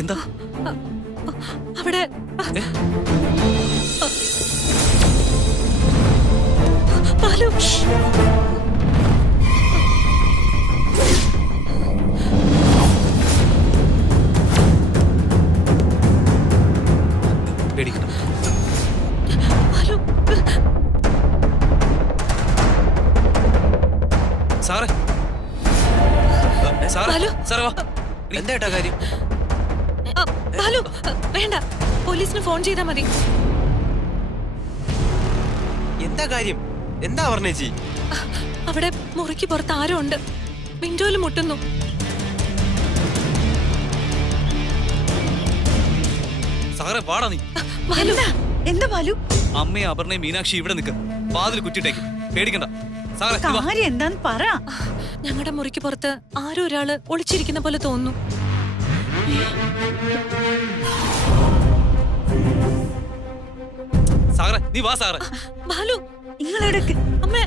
എന്താ അവിടെ ബാലു പേടിക്കണം. ബാലു സാറേ സാറേ ബാലു. സാറേ വാ. എന്താ ഏട്ടാ കാര്യം? ബാലു വേണ്ട, പോലീസിന് ഫോൺ ചെയ്താ മതി. എന്താ കാര്യം? എന്താ പറഞ്ഞേച്ചി? അവിടെ മുറിക്ക് പുറത്ത് ആരോ ഉണ്ട്, വിൻഡോയിൽ മുട്ടുന്നു. സാറേ വാടാ നീ. എന്താ ബാലു? അമ്മയും അപർണയും മീനാക്ഷി ഇവിടെ നിൽക്ക്. വാതിൽ കുറ്റിട്ടേക്ക്. പേടിക്കണ്ട സാറേ. കാര്യം എന്താന്ന് പറ. ഞങ്ങളുടെ മുറിക്ക് പുറത്ത് ആരോ ഒരാള് ഒളിച്ചിരിക്കുന്ന പോലെ തോന്നുന്നു. സാറേ നീ വാ സാറേ. ബാലു നിങ്ങളെവിടേക്ക്? അമ്മേ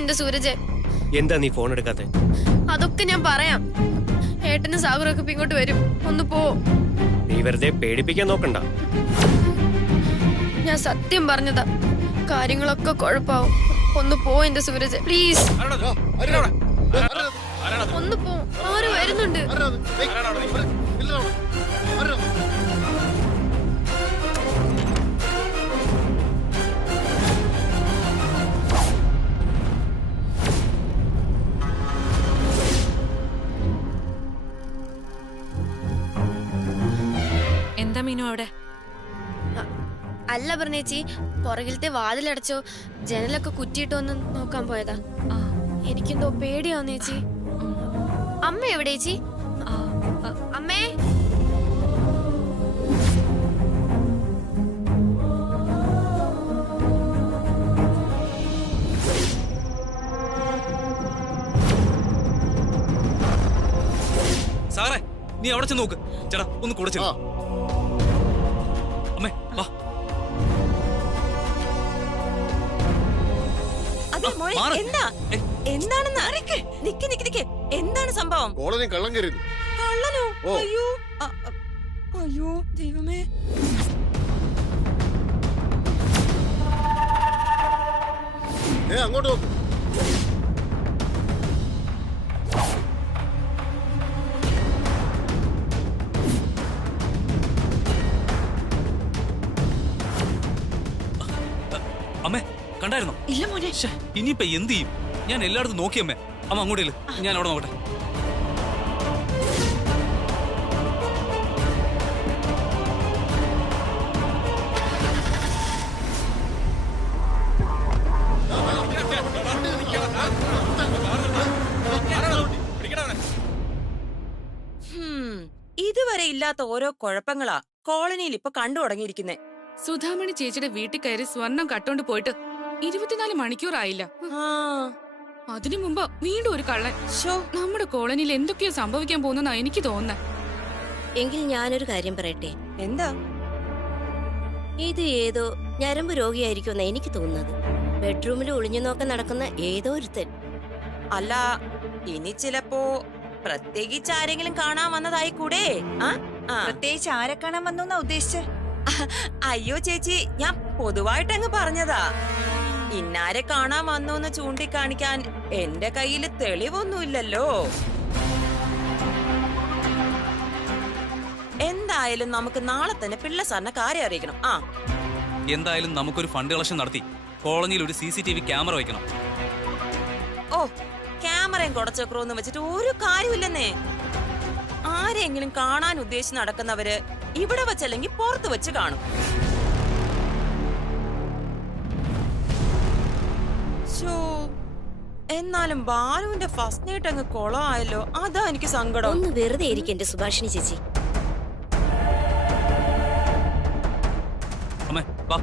എന്റെ സൂരജ്, എന്താ നീ ഫോൺ എടുക്കാത്തെ? അതൊക്കെ ഞാൻ പറയാം. ഏട്ടന് സാഗറൊക്കെ ഇങ്ങോട്ട് വരും. ഒന്ന് പോ. നീ വെറുതെ പേടിപ്പിക്കാൻ നോക്കണ്ട. ഞാൻ സത്യം പറഞ്ഞതാ, കാര്യങ്ങളൊക്കെ കുഴപ്പാവും. ഒന്ന് പോ എന്റെ സൂരജ്, പ്ലീസ്. ഒന്ന് പോ. ആര് വരുന്നുണ്ട്? എന്താ മീനു അവിടെ? അല്ല പറഞ്ഞേച്ചി, പുറകിലത്തെ വാതിലടച്ചോ ജനലൊക്കെ കുറ്റിയിട്ടോ ഒന്ന് നോക്കാൻ പോയതാ. എനിക്കെന്തോ പേടിയാവുന്ന ചേച്ചി. അമ്മ എവിടെ ചേച്ചി? അമ്മേ. സാറേ നീ അവിടെ ചെന്ന് നോക്ക്. ചേട്ടാ ഒന്ന് കൂടെ ചെല്ലു. അമ്മേ വാ. എന്താ എന്താണെന്ന് അറിയിക്ക്. നിക്ക് നിക്ക് നിക്ക്. എന്താണ് സംഭവം? കോളനി കള്ളം കയറി. കള്ളനോ? അയ്യോ അയ്യോ ദൈവമേ. അങ്ങോട്ട് നോക്ക്. അമ്മേ കണ്ടായിരുന്നോ? ഇല്ല മോനെ. ഇനിയിപ്പോ എന്ത് ചെയ്യും? ഞാൻ എല്ലായിടത്തും നോക്കി അമ്മേ. അമ്മ അങ്ങോട്ടേല്, ഞാൻ അവിടെ നോക്കട്ടെ. ഇതുവരെ ഇല്ലാത്ത ഓരോ കുഴപ്പങ്ങളാ കോളനിയിൽ ഇപ്പൊ കണ്ടു തുടങ്ങിയിരിക്കുന്നേ. സുധാമണി ചേച്ചിയുടെ വീട്ടിൽ കയറി സ്വർണം കട്ടോണ്ട് പോയിട്ട് 24 മണിക്കൂറായില്ല. അതിനു മുമ്പ് വീണ്ടും ഒരു കള്ളൻ. നമ്മുടെ കോളനിയിൽ എന്തൊക്കെയോ സംഭവിക്കാൻ പോകുന്ന എനിക്ക് തോന്നുന്നത്. എങ്കിൽ ഞാനൊരു കാര്യം പറയട്ടെ. എന്താ? ഇത് ഏതോ ഞരമ്പ് രോഗിയായിരിക്കുമെന്നാ എനിക്ക് തോന്നുന്നത്. ബെഡ്റൂമിൽ ഒളിഞ്ഞു നോക്കാൻ നടക്കുന്ന ഏതോ ഒരുത്തൻ. അല്ല, ഇനി ചിലപ്പോ പ്രത്യേകിച്ച് ആരെങ്കിലും കാണാൻ വന്നതായി കൂടെ? പ്രത്യേകിച്ച് ആരെ കാണാൻ വന്നു ഉദ്ദേശിച്ചേ? അയ്യോ ചേച്ചി, ഞാൻ പൊതുവായിട്ട് അങ്ങ് പറഞ്ഞതാ. ഇന്നാരെ കാണാൻ വന്നോന്ന് ചൂണ്ടിക്കാണിക്കാൻ എന്റെ കയ്യിൽ തെളിവൊന്നുമില്ലല്ലോ. എന്തായാലും നമുക്ക് നാളെ തന്നെ പിള്ള സാറിനെ കാര്യം അറിയിക്കണം. എന്തായാലും നമുക്കൊരു ഫണ്ട് കളക്ഷൻ നടത്തി കോളനിയിൽ ഒരു CCTV ക്യാമറ വെക്കണം. ഓ, ക്യാമറയും കുടച്ചക്രവും വെച്ചിട്ട് ഒരു കാര്യമില്ലെന്നേ. ആരെങ്കിലും കാണാൻ ഉദ്ദേശിച്ച് നടക്കുന്നവര് ഇവിടെ വെച്ചല്ലെങ്കിൽ പുറത്ത് വെച്ച് കാണും. എന്നാലും ബാലുവിന്റെ ഫസ്റ്റ് നൈറ്റ് അങ്ങ് കൊളമായല്ലോ. അതാ എനിക്ക് സങ്കടം. ഒന്ന് വെറുതെ ഇരിക്കും എന്റെ സുഭാഷിണി ചേച്ചി. അമ്മേ വാ.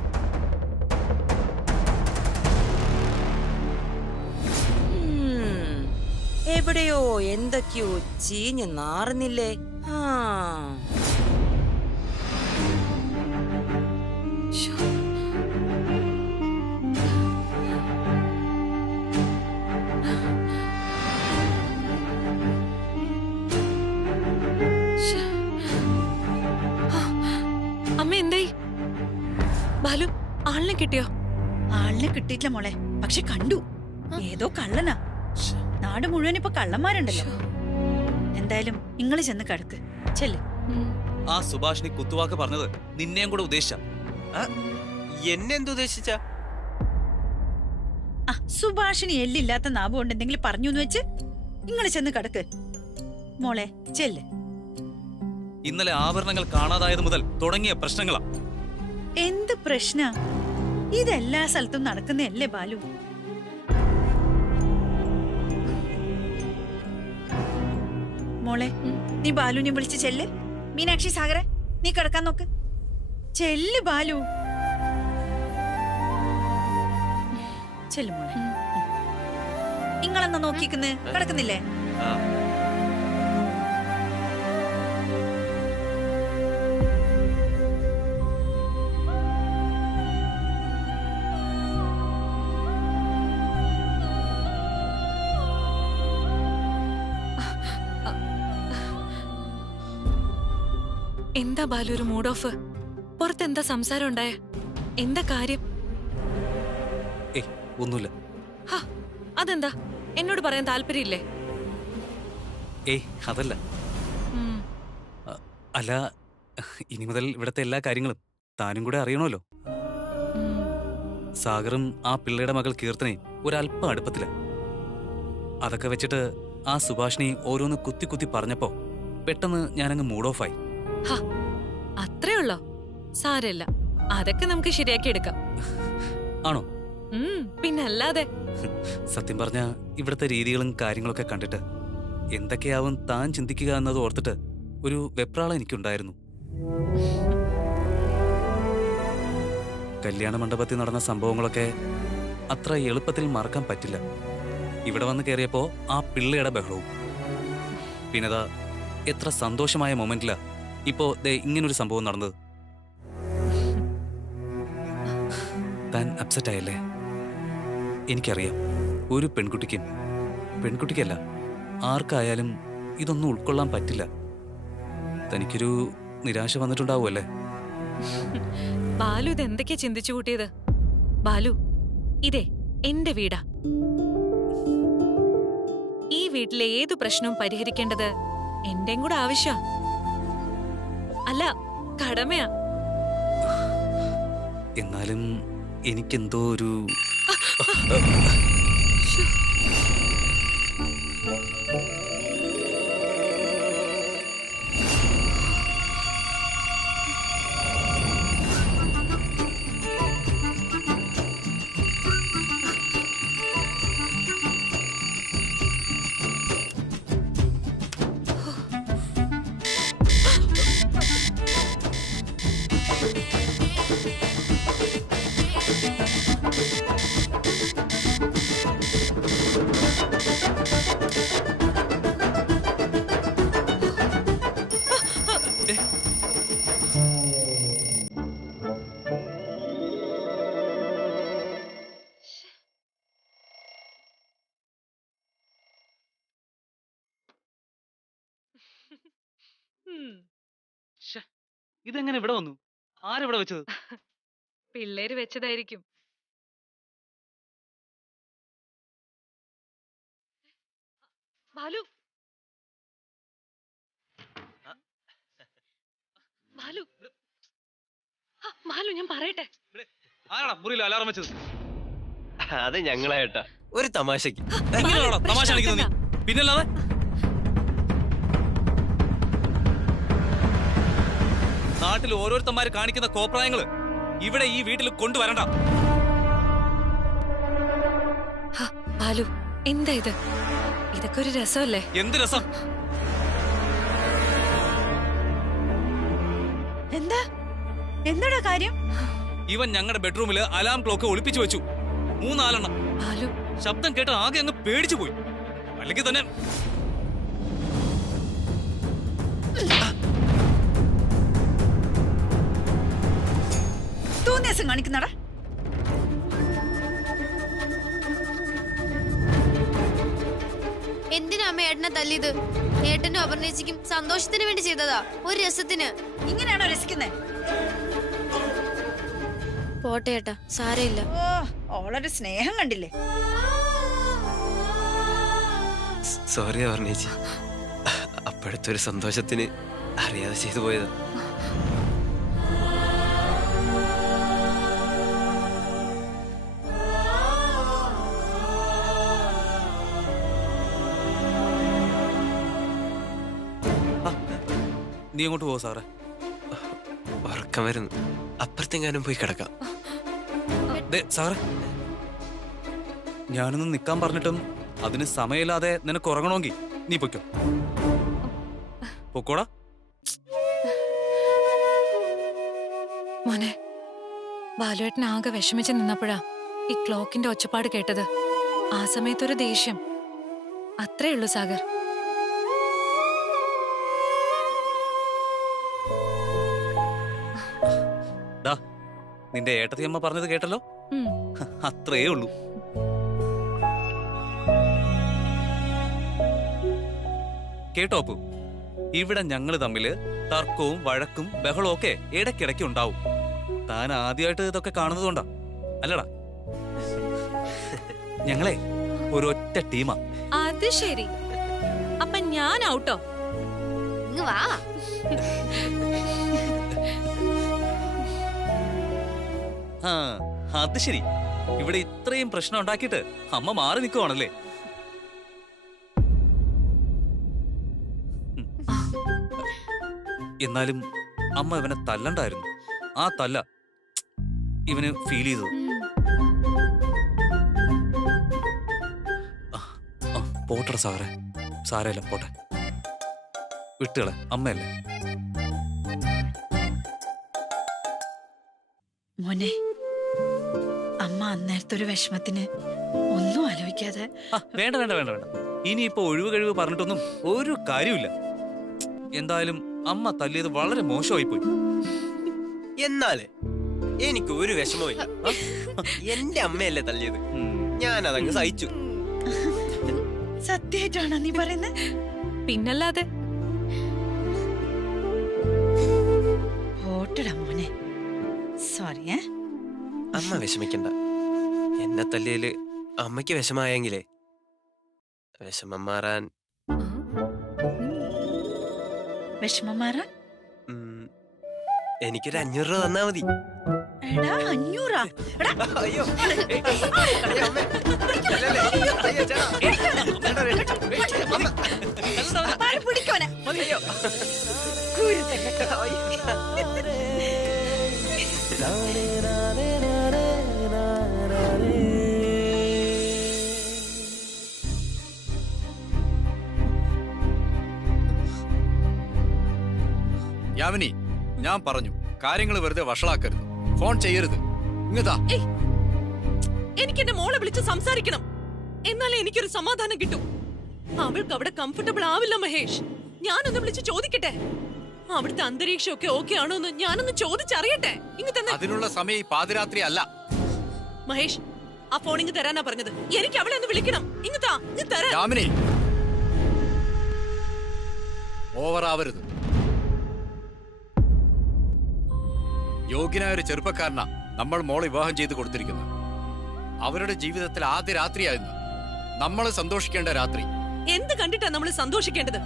എവിടെയോ എന്തൊക്കെയോ ചീഞ്ഞ് നാറുന്നില്ലേ? ആ ശ്ശോ. ശ്ശേ. ആ, അമ്മ എന്തായി? ബാലു ആളിനെ കിട്ടിയോ? ആളിനെ കിട്ടിയിട്ടില്ല മോളെ, പക്ഷെ കണ്ടു. ഏതോ കള്ളനാ. നാട് മുഴുവൻ ഇപ്പൊ കള്ളന്മാരുണ്ടല്ലോ. എന്തായാലും നിങ്ങള് ചെന്ന് കിടക്ക്. ചെല്ല്. ആ സുഭാഷിണി കുത്തുവാക്ക് പറഞ്ഞത് നിന്നെയും കൂടെ ഉദ്ദേശിച്ച. എന്നെ എന്തുദ്ദേശിച്ച? ആ സുഭാഷിണി എല്ലില്ലാത്ത നാവ് കൊണ്ട് എന്തെങ്കിലും പറഞ്ഞു എന്ന് വെച്ച് നിങ്ങള് ചെന്ന് കിടക്ക്. മോളെ ചെല്ല്. ഇന്നലെ ആഭരണങ്ങൾ കാണാതായത് മുതൽ തുടങ്ങിയ പ്രശ്നങ്ങളാ. എന്ത് പ്രശ്ന? ഇതെല്ലാ സ്ഥലത്തും നടക്കുന്നതല്ലേ ബാലു? മോളെ നീ ബാലുവിനെ വിളിച്ച് ചെല്ല്. മീനാക്ഷി, സാഗറെ, നീ കിടക്കാൻ നോക്ക്. ചെല്ല് ബാലു. ചെല്ലു മോളെ. നിങ്ങളെന്നാ നോക്കിക്കുന്ന്? കിടക്കുന്നില്ലേ? എന്താ ബാലു ഒരു മൂഡ് ഓഫ്? പുറത്തെന്താ സംസാരം ഉണ്ടായ? എന്താ കാര്യം? ഏയ് ഒന്നുമില്ല. ഹാ, അതെന്താ എന്നോട് പറയാൻ താല്പര്യമില്ലേ? ഏയ് അതല്ല. അല്ല, ഇനി മുതൽ ഇവിടത്തെ എല്ലാ കാര്യങ്ങളും താനും കൂടെ അറിയണമല്ലോ. സാഗറും ആ പിള്ളയുടെ മകൾ കീർത്തനയും ഒരല്പം അടുപ്പത്തില. അതൊക്കെ വെച്ചിട്ട് ആ സുഭാഷിണി ഓരോന്ന് കുത്തി കുത്തി പറഞ്ഞപ്പോ പെട്ടെന്ന് ഞാനങ്ങ് മൂഡ് ഓഫായി. അത്രേ ഉള്ളോ? സാരമില്ല, അതൊക്കെ നമുക്ക് ശരിയാക്കി എടുക്കാം. ആണോ? പിന്നല്ലാതെ. സത്യം പറഞ്ഞ ഇവിടുത്തെ രീതികളും കാര്യങ്ങളൊക്കെ കണ്ടിട്ട് എന്തൊക്കെയാവും താൻ ചിന്തിക്കുക എന്നത് ഓർത്തിട്ട് ഒരു വെപ്രാളം എനിക്കുണ്ടായിരുന്നു. കല്യാണ മണ്ഡപത്തിൽ നടന്ന സംഭവങ്ങളൊക്കെ അത്ര എളുപ്പത്തിൽ മറക്കാൻ പറ്റില്ല. ഇവിടെ വന്ന് കയറിയപ്പോ ആ പിള്ളയുടെ ബഹളവും, പിന്നെതാ എത്ര സന്തോഷമായ മൊമെന്റിലാ ഇപ്പോ ഇങ്ങനൊരു സംഭവം നടന്നത്. താൻ അപ്സെറ്റ് ആയല്ലേ? എനിക്കറിയാം, ഒരു പെൺകുട്ടിക്കല്ല ആർക്കായാലും ഇതൊന്നും ഉൾക്കൊള്ളാൻ പറ്റില്ല. തനിക്കൊരു നിരാശ വന്നിട്ടുണ്ടാവുമല്ലേ? ബാലു ഇത് എന്തൊക്കെയാ ചിന്തിച്ചു കൂട്ടിയത്? ബാലു, ഇതേ എന്റെ വീടാ. ഈ വീട്ടിലെ ഏതു പ്രശ്നവും പരിഹരിക്കേണ്ടത് എന്റെയും കൂടെ ആവശ്യ, അല്ല കടമയാ. എന്നാലും എനിക്കെന്തോ ഒരു ഇതെങ്ങനെ ഇവിടെ വന്നു? ആരെവിടെ വെച്ചത്? പിള്ളേര് വെച്ചതായിരിക്കും. ബാലു, ബാലു, ബാലു, ഞാൻ പറയട്ടെ. ആരാടാ മുറിയിൽ അലാറം വെച്ചത്? അത് ഞങ്ങളായിട്ടാ, ഒരു തമാശക്ക്. തമാശ കാണിക്കുന്നത് നീ? പിന്നല്ലാതെ നാട്ടിൽ ഓരോരുത്തന്മാര് കാണിക്കുന്ന കോപ്രായങ്ങള് ഇവിടെ ഈ വീട്ടിൽ കൊണ്ടുവരണ്ട. ബാലു, എന്താ ഇത്? ഇതൊക്കെ ഒരു രസമല്ലേ? എന്ത് രസം? എന്താടാ കാര്യം? ഇവൻ ഞങ്ങളുടെ ബെഡ്റൂമില് അലാം ക്ലോക്ക് ഒളിപ്പിച്ചു വെച്ചു. 3-4 എണ്ണം. ബാലു, ശബ്ദം കേട്ട് ആകെ അങ്ങ് പേടിച്ചു പോയി. അല്ലെങ്കിൽ തന്നെ തോന്നിയാസം കാണിക്കുന്നടാ. എന്തിനാ അമ്മ ഏട്ടനെ തല്ലിയത്? ഏട്ടനും അപർണേച്ചിക്കും സന്തോഷത്തിന് വേണ്ടി ചെയ്തതാ, ഒരു രസത്തിന്. ഇങ്ങനെയാണോ രസിക്കുന്നേ? പോട്ടെ ഏട്ടാ, സാരമില്ല. ഓ, ഓളൊരു സ്നേഹം കണ്ടില്ലേ? സോറി പറഞ്ഞേച്ചി, അപ്പോഴത്തെ ഒരു സന്തോഷത്തിന് അറിയാതെ ചെയ്തു പോയതാ. നീ അങ്ങോട്ട് പോ സാറേ. ഉറക്കം വരുന്നു, അപ്പുറത്തെങ്ങാനും പോയി കിടക്കാം. സാറേ, ഞാനൊന്ന് നിക്കാൻ പറഞ്ഞിട്ടും അതിന് സമയമില്ലാതെ നിനക്ക് ഉറങ്ങണമെങ്കിൽ നീ പൊയ്ക്കോ. പൊക്കോടാ. മോനെ, ബാലുവേട്ടൻ ആകെ വിഷമിച്ച് നിന്നപ്പോഴാ ഈ ക്ലോക്കിന്റെ ഒച്ചപ്പാട് കേട്ടത്. ആ സമയത്തൊരു ദേഷ്യം, അത്രേ ഉള്ളൂ സാഗർ. നിന്റെ ഏട്ടത്തിയമ്മ പറഞ്ഞത് കേട്ടല്ലോ, അത്രേ ഉള്ളൂ. കേട്ടോ അപ്പു, ഇവിടെ ഞങ്ങള് തമ്മില് തർക്കവും വഴക്കും ബഹളവും ഒക്കെ ഇടയ്ക്കിടയ്ക്ക് ഉണ്ടാവും. താൻ ആദ്യമായിട്ട് ഇതൊക്കെ കാണുന്നതുകൊണ്ടാ അല്ലടാ. ഞങ്ങളെ ഒരൊറ്റ ടീമാ. അത് ശരി, അപ്പൊ ഞാൻ ഔട്ടോ? ഇങ്ങ് വാ. ആ, അത് ശരി. ഇവിടെ ഇത്രയും പ്രശ്നം ഉണ്ടാക്കിയിട്ട് അമ്മ മാറി നിൽക്കുവാണല്ലേ? എന്നാലും അമ്മ ഇവനെ തല്ലണ്ടായിരുന്നു. ആ തല്ല ഇവന് ഫീൽ ചെയ്തു. പോട്ടട സാറേ, സാരല്ല, പോട്ടെ, വിട്ടുകളെ, അമ്മയല്ലേ. മോനെ, അമ്മ അന്നേരത്തെ ഒരു വിഷമത്തിന് ഒന്നും ആലോചിക്കാതെ. വേണ്ട വേണ്ട വേണ്ട വേണ്ട, ഇനിയിപ്പോ ഒഴിവ് കഴിവ് പറഞ്ഞിട്ടൊന്നും ഒരു കാര്യമില്ല. എന്തായാലും അമ്മ തല്ലിയത് വളരെ മോശമായി പോയി. എന്നാലേ എനിക്ക് ഒരു വിഷമവും. എന്റെ അമ്മയല്ലേ തല്ലിയത്, ഞാൻ അതങ്ങ് സഹിച്ചു. സത്യമായിട്ടാണോ നീ പറയുന്നത്? പിന്നല്ലാതെ. ഓട്ടടാ മോനെ, സോറി. അമ്മ വിഷമിക്കണ്ട. എന്നെ തല്ലിയല് അമ്മയ്ക്ക് വിഷമായെങ്കിലേ വിഷമം മാറാൻ വിഷമം മാറാൻ എനിക്കൊരു 500 രൂപ തന്നാ മതി. എടാ, 500? അയ്യോ, പിടിക്കോനെ. യാമിനി, ഞാൻ പറഞ്ഞു കാര്യങ്ങൾ വെറുതെ വഷളാക്കരുത്, ഫോൺ ചെയ്യരുത്. ഇങ്ങതാ, എനിക്ക് എന്റെ മോളെ വിളിച്ച് സംസാരിക്കണം, എന്നാലേ എനിക്കൊരു സമാധാനം കിട്ടും. അവൾക്ക് അവിടെ കംഫർട്ടബിൾ ആവില്ല മഹേഷ്. ഞാനൊന്ന് വിളിച്ച് ചോദിക്കട്ടെ, അവിടുത്തെ അന്തരീക്ഷം ഒക്കെ ഓക്കെ ആണോ എന്ന് ഞാനൊന്ന് ചോദിച്ചറിയട്ടെ. അതിനുള്ള സമയം പാതിരാത്രി അല്ല. മഹേഷ്, ആ ഫോൺ ഇങ്ങ് തരാനാ പറഞ്ഞത്. എനിക്ക് അവളെ ഒന്ന് വിളിക്കണം. യാമിനി, ഓവറാവരുത്. യോഗ്യനായ ഒരു ചെറുപ്പക്കാരനാ നമ്മൾ മോളെ വിവാഹം ചെയ്ത് കൊടുത്തിരിക്കുന്നത്. അവരുടെ ജീവിതത്തിൽ ആദ്യ രാത്രിയായിരുന്നു നമ്മൾ സന്തോഷിക്കേണ്ട രാത്രി. എന്ത് കണ്ടിട്ടാ നമ്മൾ സന്തോഷിക്കേണ്ടത്?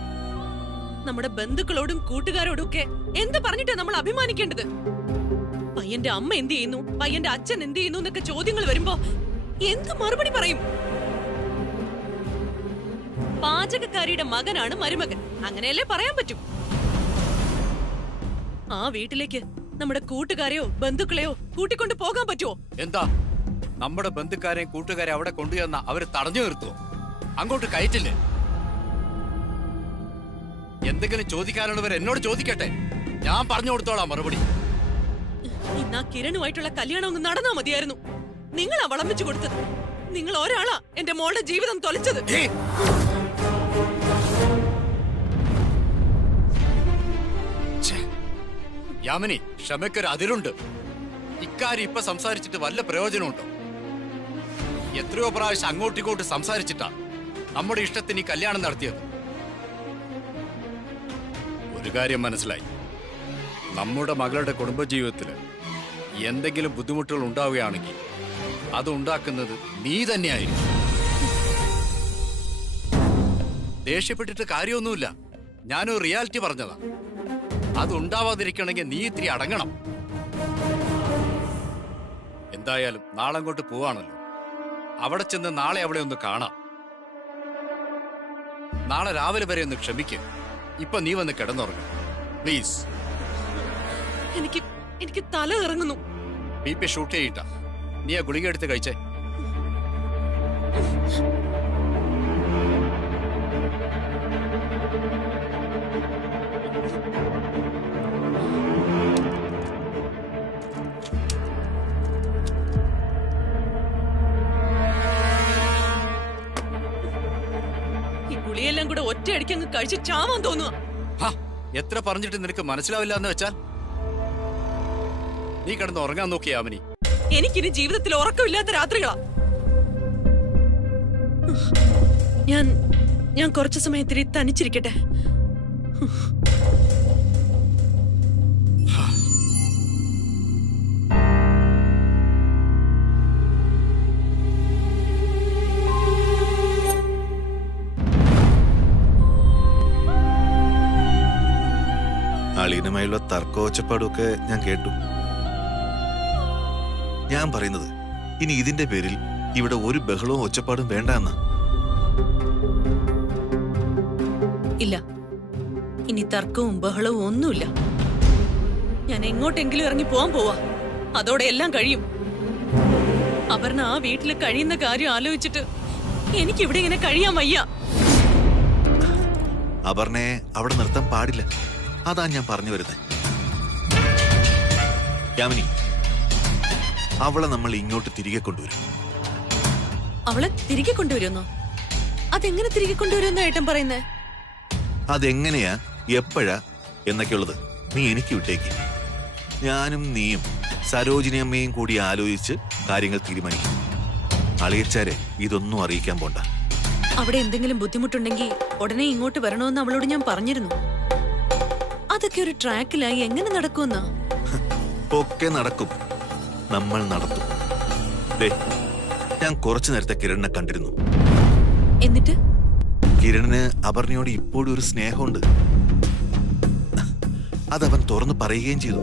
നമ്മുടെ ബന്ധുക്കളോടും കൂട്ടുകാരോടും ഒക്കെ എന്ത് പറഞ്ഞിട്ടാ നമ്മൾ അഭിമാനിക്കേണ്ടത്? പയ്യന്റെ അമ്മ എന്ത് ചെയ്യുന്നു, പയ്യന്റെ അച്ഛൻ എന്ത് ചെയ്യുന്നു എന്നൊക്കെ ചോദ്യങ്ങൾ വരുമ്പോ എന്ത് മറുപടി പറയും? പാചകക്കാരിയുടെ മകനാണ് മരുമകൻ, അങ്ങനെയല്ലേ പറയാൻ പറ്റും. ആ വീട്ടിലേക്ക് നമ്മുടെ കൂട്ടുകാരെയോ ബന്ധുക്കളെയോ കൂട്ടിക്കൊണ്ട് പോകാൻ പറ്റുമോ? എന്താ, നമ്മുടെ ബന്ധുക്കാരെയും കൂട്ടുകാരെ അവിടെ കൊണ്ടുചെന്ന അവര് തടഞ്ഞു നിർത്തുവോ? അങ്ങോട്ട് കയറ്റില്ലേ? എന്തെങ്കിലും ചോദിക്കാനുള്ളവർ എന്നോട് ചോദിക്കട്ടെ, ഞാൻ പറഞ്ഞു കൊടുത്തോളാം മറുപടി. ഇന്ന് ആ കിരണുമായിട്ടുള്ള കല്യാണം ഒന്ന് നടന്നാ മതിയായിരുന്നു. നിങ്ങൾ വളമ്പിച്ചു കൊടുത്തത്. നിങ്ങൾ ഒരാളാ എന്റെ മോളുടെ ജീവിതം തൊലച്ചത്. യാമിനി, ക്ഷമയ്ക്കൊരു അതിരുണ്ട്. ഇക്കാര്യം ഇപ്പൊ സംസാരിച്ചിട്ട് വല്ല പ്രയോജനമുണ്ടോ? എത്രയോ പ്രാവശ്യം അങ്ങോട്ടിങ്ങോട്ട് സംസാരിച്ചിട്ടാ നമ്മുടെ ഇഷ്ടത്തിന് ഈ കല്യാണം നടത്തിയത്. ഒരു കാര്യം മനസ്സിലായി, നമ്മുടെ മകളുടെ കുടുംബജീവിതത്തില് എന്തെങ്കിലും ബുദ്ധിമുട്ടുകൾ ഉണ്ടാവുകയാണെങ്കിൽ അത് ഉണ്ടാക്കുന്നത് നീ തന്നെയായിരിക്കും. ദേഷ്യപ്പെട്ടിട്ട് കാര്യമൊന്നുമില്ല, ഞാനൊരു റിയാലിറ്റി പറഞ്ഞതാ. അത് ഉണ്ടാവാതിരിക്കണമെങ്കിൽ നീ ഇത്തിരി അടങ്ങണം. എന്തായാലും നാളെ അങ്ങോട്ട് പോവാണല്ലോ, അവിടെ ചെന്ന് നാളെ അവളെ ഒന്ന് കാണാം. നാളെ രാവിലെ വരെ ഒന്ന് ക്ഷമിക്കുക. ഇപ്പൊ നീ വന്ന് കിടന്നുറങ്ങും പ്ലീസ്. എനിക്ക് തല ഇറങ്ങുന്നു. BP ഷൂട്ട് ചെയ്യിട്ട നീ ആ ഗുളിക എടുത്ത് കഴിച്ചേ. ഈ ഗുളിയെല്ലാം കൂടെ ഒറ്റയടിക്ക് അങ്ങ് കഴിച്ച് ചാവാൻ തോന്നുക. എത്ര പറഞ്ഞിട്ട് നിനക്ക് മനസ്സിലാവില്ല എന്ന് വെച്ചാൽ നീ കിടന്ന് ഉറങ്ങാൻ നോക്കിയ യാമിനി. എനിക്കിനി ജീവിതത്തിൽ ഉറക്കമില്ലാത്ത രാത്രികളാ. ഞാൻ കുറച്ചു സമയത്തിരി തനിച്ചിരിക്കട്ടെ. അളീനുമായുള്ള തർക്കോച്ചപ്പാടൊക്കെ ഞാൻ കേട്ടു. ഞാൻ പറയുന്നത് ഇനി ഇതിന്റെ പേരിൽ ഇവിടെ ഒരു ബഹളവും ഒച്ചപ്പാടും വേണ്ട എന്നാ. ഇല്ല, ഇനി തർക്കവും ബഹളവും ഒന്നുമില്ല. ഞാൻ എങ്ങോട്ടെങ്കിലും ഇറങ്ങി പോവാൻ പോവാ. അതോടെ എല്ലാം കഴിയും. അപർണ ആ വീട്ടിൽ കഴിയുന്ന കാര്യം ആലോചിച്ചിട്ട് എനിക്കിവിടെ ഇങ്ങനെ കഴിയാൻ വയ്യ. അപർണയെ അവിടെ നിർത്താൻ പാടില്ല, അതാ ഞാൻ പറഞ്ഞു വരുന്നത്. യാമിനി, അവളെ നമ്മൾ ഇങ്ങോട്ട് തിരികെ കൊണ്ടുവരും. അവളെ തിരികെ കൊണ്ടുവരുന്നോ? അതെങ്ങനെ തിരികെ കൊണ്ടുവരുമെന്ന ഏട്ടൻ പറയുന്നേ? അതെങ്ങനെയാ, എപ്പോഴാ എന്നൊക്കെയുള്ളത് നീ എനിക്ക് വിട്ടേക്ക്. ഞാനും നീയും സരോജിനി അമ്മയും കൂടി ആലോചിച്ച് കാര്യങ്ങൾ തീരുമാനിക്കും. അളിയച്ചാരെ ഇതൊന്നും അറിയിക്കാൻ പോണ്ട. അവിടെ എന്തെങ്കിലും ബുദ്ധിമുട്ടുണ്ടെങ്കിൽ ഉടനെ ഇങ്ങോട്ട് വരണമെന്ന് അവളോട് ഞാൻ പറഞ്ഞിരുന്നു. അതൊക്കെ ഒരു ട്രാക്കിലായി എങ്ങനെ നടക്കുമെന്നാ? ഒക്കെ നടക്കും, നമ്മൾ നടത്തും. ഞാൻ കുറച്ചു നേരത്തെ കിരണിനെ കണ്ടിരുന്നു. എന്നിട്ട്? കിരണിന് അപർണയോട് ഇപ്പോഴും ഒരു സ്നേഹമുണ്ട്. അതവൻ തുറന്നു പറയുകയും ചെയ്തു.